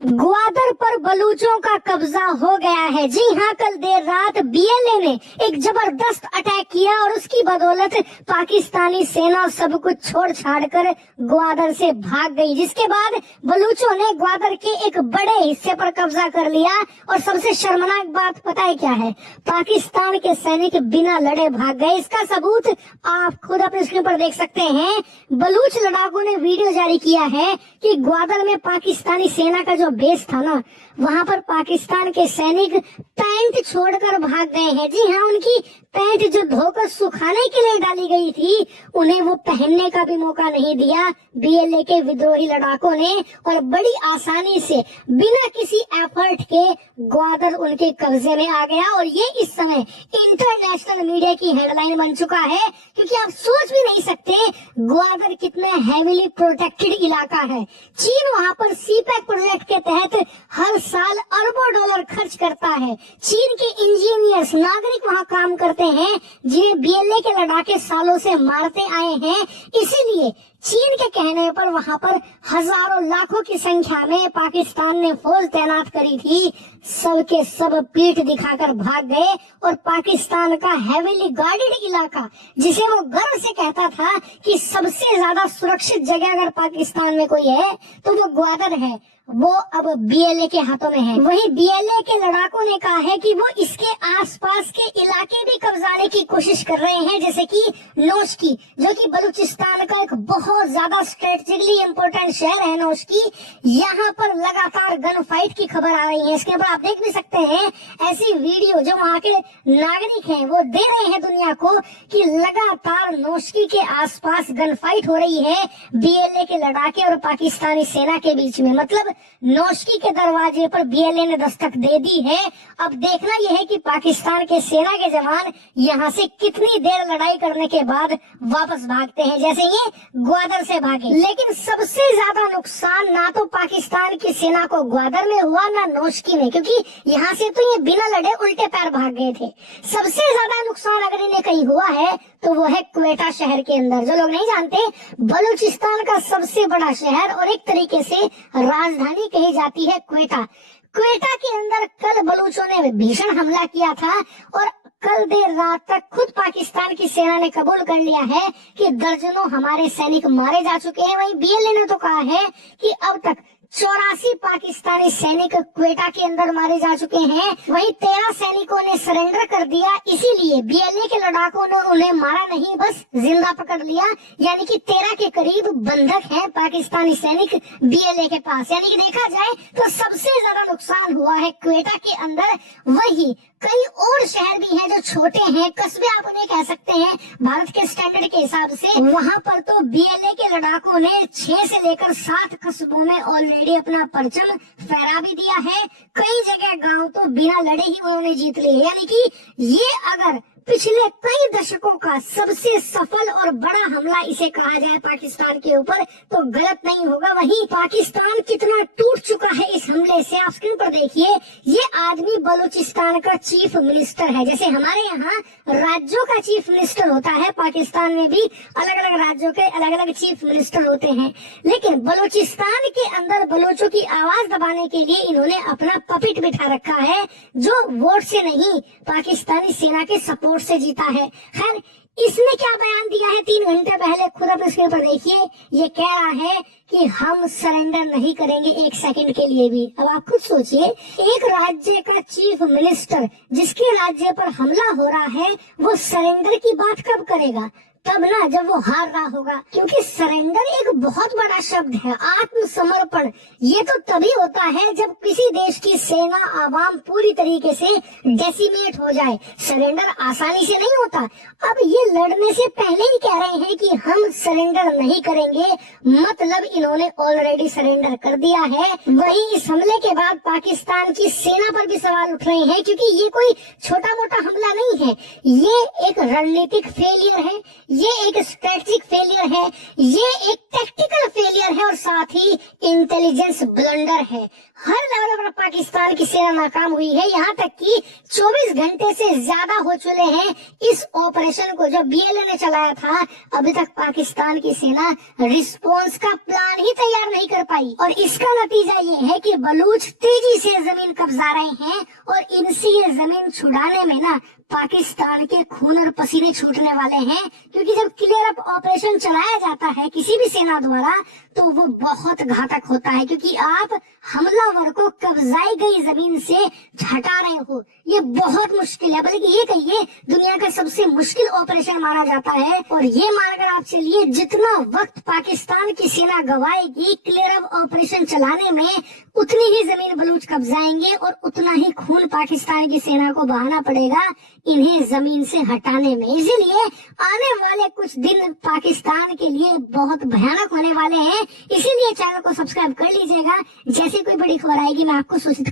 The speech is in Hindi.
ग्वादर पर बलूचों का कब्जा हो गया है। जी हाँ, कल देर रात बीएलए ने एक जबरदस्त अटैक किया और उसकी बदौलत पाकिस्तानी सेना सब कुछ छोड़ छाड़ कर ग्वादर से भाग गई, जिसके बाद बलूचों ने ग्वादर के एक बड़े हिस्से पर कब्जा कर लिया। और सबसे शर्मनाक बात पता है क्या है? पाकिस्तान के सैनिक बिना लड़े भाग गए। इसका सबूत आप खुद अपने स्क्रीन पर देख सकते हैं। बलूच लड़ाकों ने वीडियो जारी किया है कि ग्वादर में पाकिस्तानी सेना का जो बेस था ना, वहाँ पर पाकिस्तान के सैनिक पैंट छोड़कर भाग गए हैं। जी हाँ, उनकी पैंट जो धोकर सुखाने के लिए डाली गई थी, उन्हें वो पहनने का भी मौका नहीं दिया बीएलए के विद्रोही लड़ाकों ने, और बड़ी आसानी से बिना किसी एफर्ट के ग्वादर उनके कब्जे में आ गया। और ये इस समय इंटरनेशनल मीडिया की हेडलाइन बन चुका है, क्योंकि आप सोच भी नहीं सकते ग्वादर कितने हेवीली प्रोटेक्टेड इलाका है। चीन वहाँ पर सीपैक प्रोजेक्ट के तहत हर साल अरबों डॉलर खर्च करता है। चीन के इंजीनियर्स, नागरिक वहाँ काम करते हैं, जिन्हें बीएलए के लड़ाके सालों से मारते आए हैं। इसीलिए चीन के कहने पर वहाँ पर हजारों लाखों की संख्या में पाकिस्तान ने फौज तैनात करी थी। सब के सब पीठ दिखाकर भाग गए और पाकिस्तान का हेवीली गार्डेड इलाका, जिसे वो गर्व से कहता था कि सबसे ज्यादा सुरक्षित जगह अगर पाकिस्तान में कोई है तो वो ग्वादर है, वो अब बीएलए के हाथों में है। वही बीएलए के लड़ाकों ने कहा है कि वो इसके आसपास के इलाके भी कब्जाने की कोशिश कर रहे हैं, जैसे कि नोशकी, जो कि बलूचिस्तान का एक बहुत ज्यादा स्ट्रेटेजिकली इम्पोर्टेंट शहर है। नोशकी, यहाँ पर लगातार गन फाइट की खबर आ रही है। इसके ऊपर आप देख भी सकते हैं ऐसी वीडियो जो वहाँ के नागरिक हैं वो दे रहे हैं दुनिया को कि लगातार नोशकी के आसपास गन फाइट हो रही है बीएलए के लड़ाके और पाकिस्तानी सेना के बीच में। मतलब नोशकी के दरवाजे पर बीएलए ने दस्तक दे दी है। अब देखना यह है कि पाकिस्तान के सेना के जवान यहाँ से कितनी देर लड़ाई करने के बाद वापस भागते हैं, जैसे ये ग्वादर से भागे। लेकिन सबसे ज्यादा नुकसान ना तो पाकिस्तान की सेना को ग्वादर में हुआ ना नोशकी में, क्योंकि यहाँ से तो ये बिना लड़े उल्टे पैर भाग गए थे। सबसे ज्यादा नुकसान अगर इन्हें कहीं हुआ है तो वो है क्वेटा शहर के अंदर। जो लोग नहीं जानते, बलूचिस्तान का सबसे बड़ा शहर और एक तरीके से राजधानी कही जाती है क्वेटा। क्वेटा के अंदर कल बलूचों ने भीषण हमला किया था और कल देर रात तक खुद पाकिस्तान की सेना ने कबूल कर लिया है कि दर्जनों हमारे सैनिक मारे जा चुके हैं। वहीं बीएलए ने तो कहा है कि अब तक 84 पाकिस्तानी सैनिक क्वेटा के अंदर मारे जा चुके हैं। वहीं 13 सैनिकों ने सरेंडर कर दिया, इसीलिए बीएलए के लड़ाकों ने उन्हें मारा नहीं, बस जिंदा पकड़ लिया। यानी कि 13 के करीब बंधक हैं पाकिस्तानी सैनिक बीएलए के पास। यानी कि देखा जाए तो सबसे ज्यादा नुकसान हुआ है क्वेटा के अंदर। वही कई और शहर भी हैं जो छोटे हैं, कस्बे आप उन्हें कह सकते हैं भारत के स्टैंडर्ड के हिसाब से। वहाँ पर तो बीएलए के लड़ाकों ने 6 से लेकर 7 कस्बों में ऑलरेडी अपना परचम फहरा भी दिया है। कई जगह गांव तो बिना लड़े ही उन्होंने जीत लिए। यानी कि ये अगर पिछले कई दशकों का सबसे सफल और बड़ा हमला इसे कहा जाए पाकिस्तान के ऊपर तो गलत नहीं होगा। वहीं पाकिस्तान कितना टूट चुका है इस हमले से, आप स्क्रीन पर देखिए। ये आदमी बलूचिस्तान का चीफ मिनिस्टर है। जैसे हमारे यहाँ राज्यों का चीफ मिनिस्टर होता है, पाकिस्तान में भी अलग अलग राज्यों के अलग अलग चीफ मिनिस्टर होते हैं। लेकिन बलूचिस्तान के अंदर बलूचों की आवाज दबाने के लिए इन्होंने अपना पपिट बिठा रखा है, जो वोट से नहीं पाकिस्तानी सेना के सपोर्ट से जीता है। खैर, इसने क्या बयान दिया है 3 घंटे पहले, खुद अपने स्क्रीन पर देखिए। ये कह रहा है कि हम सरेंडर नहीं करेंगे 1 सेकंड के लिए भी। अब आप खुद सोचिए, एक राज्य का चीफ मिनिस्टर जिसके राज्य पर हमला हो रहा है, वो सरेंडर की बात कब करेगा? तब ना जब वो हार रहा होगा। क्योंकि सरेंडर एक बहुत बड़ा शब्द है, आत्मसमर्पण। ये तो तभी होता है जब किसी देश की सेना आवाम पूरी तरीके से डेसिमेट हो जाए। सरेंडर आसानी से नहीं होता। अब ये लड़ने से पहले ही कह रहे हैं कि हम सरेंडर नहीं करेंगे, मतलब इन्होंने ऑलरेडी सरेंडर कर दिया है। वहीं इस हमले के बाद पाकिस्तान की सेना पर भी सवाल उठ रहे हैं, क्योंकि ये कोई छोटा मोटा हमला नहीं है, ये एक रणनीतिक फेलियर है। ये एक स्ट्रेटेजिक फेलियर है, ये एक टैक्टिकल फेलियर है और साथ ही इंटेलिजेंस ब्लंडर है। हर लेवल पर पाकिस्तान की सेना नाकाम हुई है, यहाँ तक कि 24 घंटे से ज्यादा हो चुके हैं इस ऑपरेशन को जो बीएलए ने चलाया था। अभी तक पाकिस्तान की सेना रिस्पॉन्स का प्लान ही तैयार नहीं कर पाई और इसका नतीजा ये है कि बलूच तेजी से जमीन कब्जा रहे हैं और इनसे ये जमीन छुड़ाने में ना पाकिस्तान के खून और पसीने छूटने वाले हैं, क्योंकि जब क्लियर अप ऑपरेशन चलाया जाता है किसी भी सेना द्वारा तो वो बहुत घातक होता है, क्योंकि आप हमलावर को कब्जाई गई जमीन से हटा रहे हो। ये बहुत मुश्किल है, बल्कि ये कहिए दुनिया का सबसे मुश्किल ऑपरेशन माना जाता है। और ये मानकर आप चलिए जितना वक्त पाकिस्तान की सेना गवाएगी क्लियर अप ऑपरेशन चलाने में, उतनी ही जमीन बलूच कब्जाएंगे और उतना ही खून पाकिस्तान की सेना को बहाना पड़ेगा इन्हें जमीन से हटाने में। इसीलिए आने वाले कुछ दिन पाकिस्तान के लिए बहुत भयानक होने वाले हैं। इसीलिए चैनल को सब्सक्राइब कर लीजिएगा, जैसे कोई बड़ी खबर आएगी मैं आपको सूचित